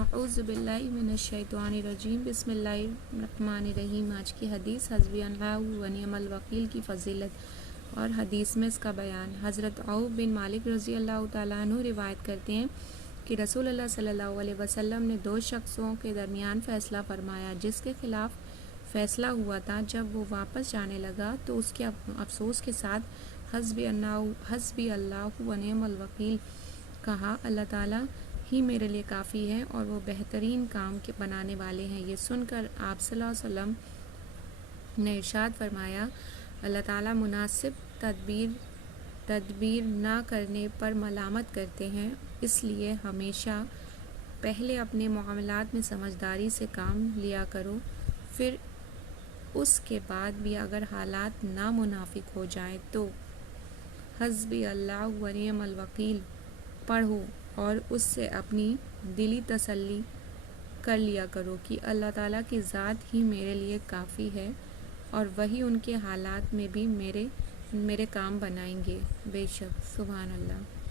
اعوذ باللہ من الشیطان الرجیم بسم اللہ الرحمن الرحیم۔ آج کی حدیث حسبی اللہ و نعم الوکیل کی فضیلت اور حدیث میں اس کا بیان۔ حضرت عوف بن مالک رضی اللہ تعالیٰ عنہ روایت کرتے ہیں کہ رسول اللہ صلی اللہ علیہ وسلم نے دو شخصوں کے درمیان فیصلہ فرمایا، جس کے خلاف فیصلہ ہوا تھا۔ جب وہ واپس جانے لگا تو اس کے افسوس کے ساتھ حسبی اللہ و نعم الوکیل کہا، اللہ تعالیٰ ہی میرے لیے کافی ہے اور وہ بہترین کام کے بنانے والے ہیں۔ یہ سن کر آپ صلی اللہ علیہ وسلم نے ارشاد فرمایا، اللہ تعالیٰ مناسب تدبیر نہ کرنے پر ملامت کرتے ہیں، اس لیے ہمیشہ پہلے اپنے معاملات میں سمجھداری سے کام لیا کرو، پھر اس کے بعد بھی اگر حالات نامناسب ہو جائیں تو حسبی اللہ و نعم الوکیل پڑھو اور اس سے اپنی دلی تسلی کر لیا کرو کہ اللہ تعالیٰ کی ذات ہی میرے لیے کافی ہے اور وہی ان کے حالات میں بھی میرے کام بنائیں گے۔ بے شک، سبحان اللہ۔